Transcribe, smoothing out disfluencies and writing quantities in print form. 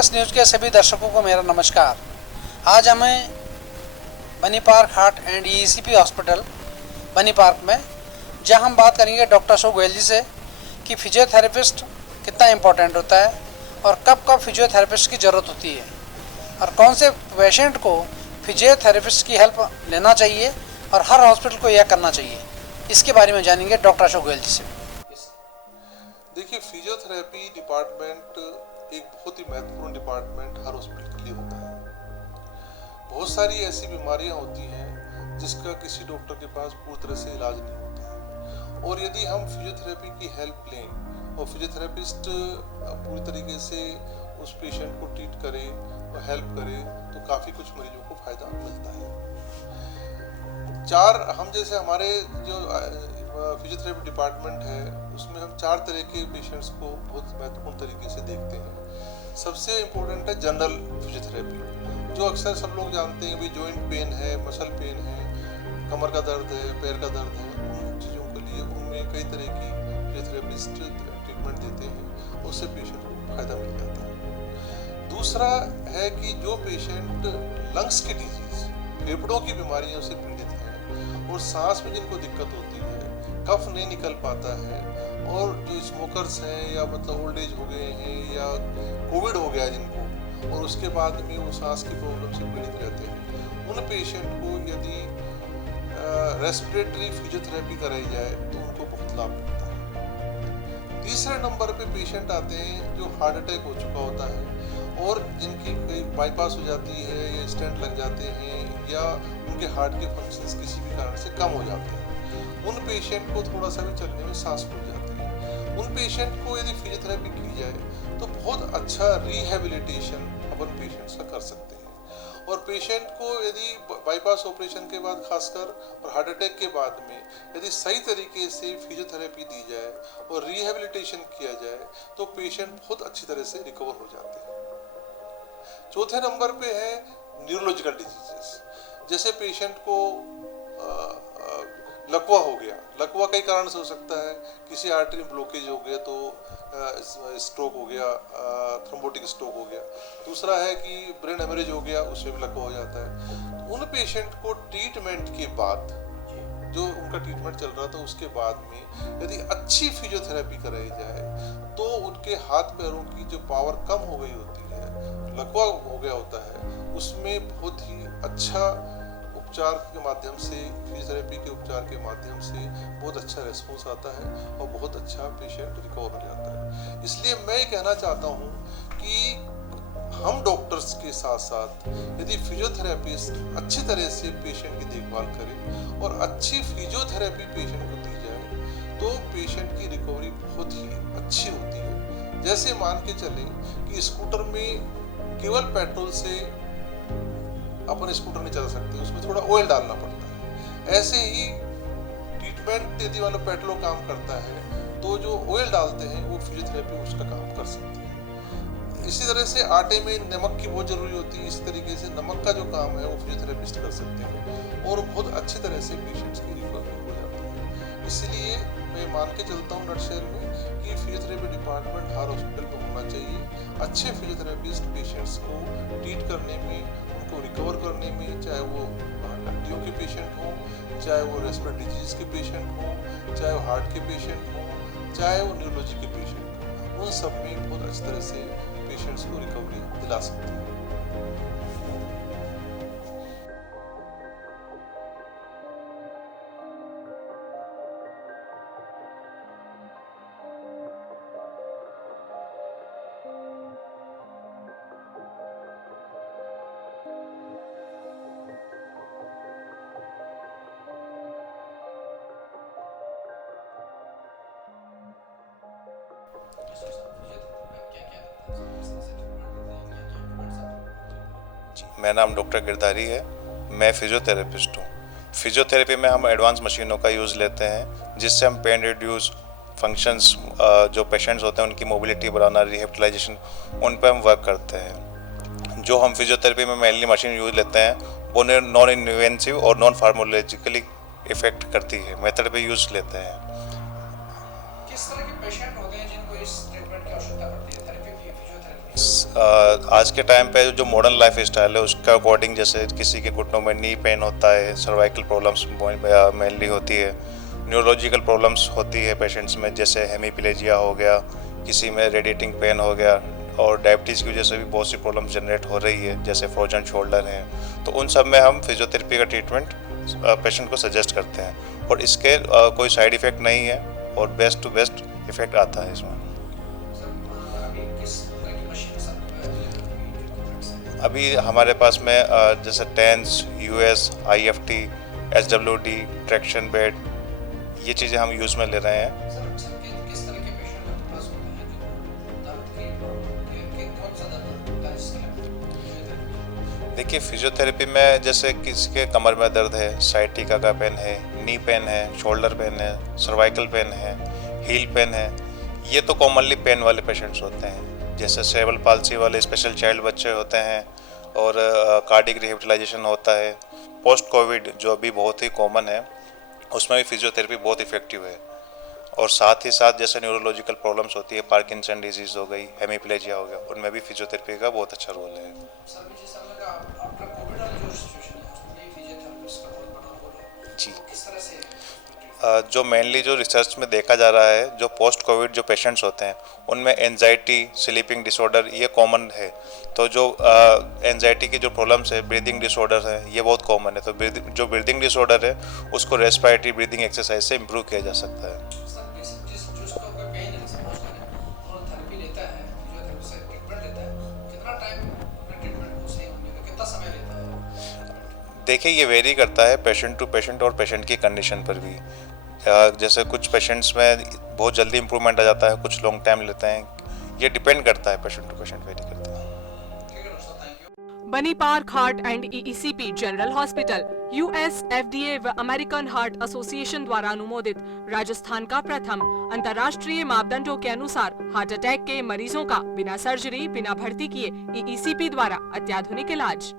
Plus news के सभी दर्शकों को मेरा नमस्कार। आज हमें बनी park heart and ECP hospital बनी पार्क में, जहां हम बात करेंगे डॉक्टर अशोक गोयल जी से कि फिजियोथेरेपिस्ट कितना इम्पोर्टेंट होता है और कब कब फिजियोथेरेपिस्ट की ज़रूरत होती है और कौन से पेशेंट को फिजियोथेरेपिस्ट की हेल्प लेना चाहिए और हर हॉस्पिटल को यह करना चाहिए। इसके बारे में जानेंगे डॉक्टर अशोक गोयल जी से। देखिए, फिजियोथेरेपी डिपार्टमेंट एक बहुत ही महत्वपूर्ण डिपार्टमेंट हर हॉस्पिटल के लिए होता है। बहुत सारी ऐसी बीमारियां होती हैं जिसका किसी डॉक्टर के पास पूरी तरह से इलाज नहीं होता है, और यदि हम फिजियोथेरेपी की हेल्प लें और फिजियोथेरेपिस्ट पूरी तरीके से उस पेशेंट को ट्रीट करे और हेल्प करे तो काफ़ी कुछ मरीजों को फ़ायदा मिलता है। हम जैसे हमारे जो फिजियोथेरेपी डिपार्टमेंट है उसमें हम 4 तरह के पेशेंट्स को बहुत महत्वपूर्ण तरीके से देखते हैं। सबसे इम्पोर्टेंट है जनरल फिजियोथेरेपी, जो अक्सर सब लोग जानते हैं, भी जॉइंट पेन है, मसल पेन है, कमर का दर्द है, पैर का दर्द है, उन चीज़ों के लिए उनमें कई तरह की फिजियोथेरेपिस्ट ट्रीटमेंट देते हैं, उससे पेशेंट को फायदा मिल जाता है। दूसरा है कि जो पेशेंट लंग्स की डिजीज, फेफड़ों की बीमारियों से पीड़ित हैं और सांस में जिनको दिक्कत होती है, कफ नहीं निकल पाता है, और जो स्मोकर्स हैं या मतलब ओल्ड एज हो गए हैं या कोविड हो गया जिनको, और उसके बाद में वो सांस की प्रॉब्लम से पीड़ित रहते हैं, उन पेशेंट को यदि रेस्पिरेटरी फिजियोथेरेपी कराई जाए तो उनको बहुत लाभ मिलता है। तीसरे नंबर पे पेशेंट आते हैं जो हार्ट अटैक हो चुका होता है और जिनकी कई बाईपास हो जाती है या स्टेंट लग जाते हैं या उनके हार्ट के फंक्शंस किसी भी कारण से कम हो जाते हैं। उन पेशेंट को थोड़ा सा भी चलने में सांस फूल जाती है। उन पेशेंट को यदि फिजियोथेरेपी की जाए तो बहुत अच्छा रिहेबिलिटेशन अपन पेशेंट्स का कर सकते हैं। और पेशेंट को यदि बाईपास ऑपरेशन के बाद खासकर और हार्ट अटैक के बाद में यदि सही तरीके से फिजियोथेरेपी दी जाए और रिहेबिलिटेशन किया जाए तो पेशेंट बहुत अच्छी तरह से रिकवर हो जाते हैं। चौथे नंबर पे है न्यूरोलॉजिकल डिजीजेस, जैसे पेशेंट को लकवा हो गया। लकवा कई कारण से हो सकता है, किसी आर्टरी ब्लॉकेज हो गया तो स्ट्रोक हो गया, थ्रोम्बोटिक स्ट्रोक हो गया। दूसरा है कि ब्रेन हेमरेज हो गया, उससे भी लकवा हो जाता है। तो उन पेशेंट को ट्रीटमेंट के बाद, जो उनका ट्रीटमेंट चल रहा था उसके बाद में यदि अच्छी फिजियोथेरेपी कराई जाए तो उनके हाथ पैरों की जो पावर कम हो गई होती है, लकवा हो गया होता है, उसमें बहुत ही अच्छा उपचार के माध्यम से, फिजियोथेरेपी के उपचार के माध्यम से बहुत अच्छा रिस्पॉन्स आता है और बहुत अच्छा पेशेंट रिकवर हो जाता है। इसलिए मैं ये कहना चाहता हूँ कि हम डॉक्टर्स के साथ साथ यदि फिजियोथेरेपिस्ट अच्छी तरह से पेशेंट की देखभाल करें और अच्छी फिजियोथेरेपी पेशेंट को दी जाए तो पेशेंट की रिकवरी बहुत ही अच्छी होती है। जैसे मान के चलें कि स्कूटर में केवल पेट्रोल से अपन स्कूटर नहीं चला सकते, उसमें थोड़ा ऑयल डालना पड़ता है। ऐसे ही ट्रीटमेंट यदि मान लो पेट्रोल काम करता है तो जो ऑयल डालते हैं वो फिजियोथेरेपी उसका काम कर सकती है। इसी तरह से आटे में नमक की बहुत ज़रूरी होती है, इसी तरीके से नमक का जो काम है वो फिजियोथेरेपिस्ट कर सकते हैं और बहुत अच्छी तरह से पेशेंट्स की रिकवरी हो जाती है। इसलिए मैं मान के चलता हूँ नटशेल में कि फिजियोथेरेपी डिपार्टमेंट हर हॉस्पिटल में होना चाहिए। अच्छे फिजियोथेरेपिस्ट पेशेंट्स को ट्रीट करने में, उनको रिकवर करने में, चाहे वो हड्डियों के पेशेंट हों, चाहे वो रेस्पिरेटरी डिजीज के पेशेंट हों, चाहे वो हार्ट के पेशेंट हों, चाहे वो न्यूरोलॉजी के पेशेंट हों, उन सब में बहुत अच्छी तरह से पेशेंट्स को रिकवरी दिला सकते हैं। मेरा नाम डॉक्टर गिरधारी है। मैं फिजियोथेरेपिस्ट हूँ। फिजियोथेरेपी में हम एडवांस मशीनों का यूज़ लेते हैं जिससे हम पेन रिड्यूस फंक्शंस, जो पेशेंट्स होते हैं उनकी मोबिलिटी बढ़ाना, रिहेबिलिटाइजेशन, उन पर हम वर्क करते हैं। जो हम फिजियोथेरेपी में मेनली मशीन यूज़ लेते हैं वो नॉन इन्वेंसिव और नॉन फार्मोलॉजिकली इफेक्ट करती है मेथड पे यूज़ लेते हैं। किस तरह के पेशेंट होते हैं जिनको इस ट्रीटमेंट की आवश्यकता पड़ती है, थेरेपी की, फिजियोथेरेपी? आज के टाइम पे जो मॉडर्न लाइफ स्टाइल है उसके अकॉर्डिंग, जैसे किसी के घुटनों में नी पेन होता है, सर्वाइकल प्रॉब्लम्स मेनली होती है, न्यूरोलॉजिकल प्रॉब्लम्स होती है पेशेंट्स में, जैसे हेमीप्लेजिया हो गया, किसी में रेडिएटिंग पेन हो गया, और डायबिटीज़ की वजह से भी बहुत सी प्रॉब्लम्स जनरेट हो रही है, जैसे फ्रोजन शोल्डर हैं। तो उन सब में हम फिजियोथेरेपी का ट्रीटमेंट पेशेंट को सजेस्ट करते हैं, और इसके कोई साइड इफ़ेक्ट नहीं है और बेस्ट टू बेस्ट इफ़ेक्ट आता है इसमें। अभी हमारे पास में जैसे TENS, US, IFT, SWD, traction bed, ये चीज़ें हम यूज़ में ले रहे हैं। देखिए, फिजियोथेरेपी में जैसे किसी के कमर में दर्द है, साइटिका का पेन है, नी पेन है, शोल्डर पेन है, सर्वाइकल पेन है, हील पेन है, ये तो कॉमनली पेन वाले पेशेंट्स होते हैं। जैसे सेरेब्रल पाल्सी वाले स्पेशल चाइल्ड बच्चे होते हैं, और कार्डियक रिहेबिलिटेशन होता है। पोस्ट कोविड जो अभी बहुत ही कॉमन है, उसमें भी फिजियोथेरेपी बहुत इफेक्टिव है। और साथ ही साथ जैसे न्यूरोलॉजिकल प्रॉब्लम्स होती है, पार्किंसन डिजीज़ हो गई, हेमीप्लेजिया हो गया, उनमें भी फिजियोथेरेपी का बहुत अच्छा रोल है। जी, जो मेनली जो रिसर्च में देखा जा रहा है, जो पोस्ट कोविड जो पेशेंट्स होते हैं उनमें एंजाइटी, स्लीपिंग डिसऑर्डर ये कॉमन है। तो जो एंजाइटी की जो प्रॉब्लम्स है, ब्रीदिंग डिसऑर्डर है, ये बहुत कॉमन है। तो जो ब्रीदिंग डिसऑर्डर है उसको रेस्पिरेटरी ब्रीदिंग एक्सरसाइज से इम्प्रूव किया जा सकता है। देखिए, ये वेरी करता है पेशेंट टू पेशेंट और पेशेंट की कंडीशन पर भी। जैसे कुछ पेशेंट्स में बहुत जल्दी इंप्रूवमेंट आ जाता है, कुछ लॉन्ग टाइम लेते हैं। ये डिपेंड करता है, पेशेंट टू पेशेंट वेरी करता है। बनी park heart and EECP general hospital US, FDA व अमेरिकन हार्ट एसोसिएशन द्वारा अनुमोदित राजस्थान का प्रथम अंतर्राष्ट्रीय मापदंडों के अनुसार हार्ट अटैक के मरीजों का बिना सर्जरी, बिना भर्ती किए ईईसीपी द्वारा अत्याधुनिक इलाज।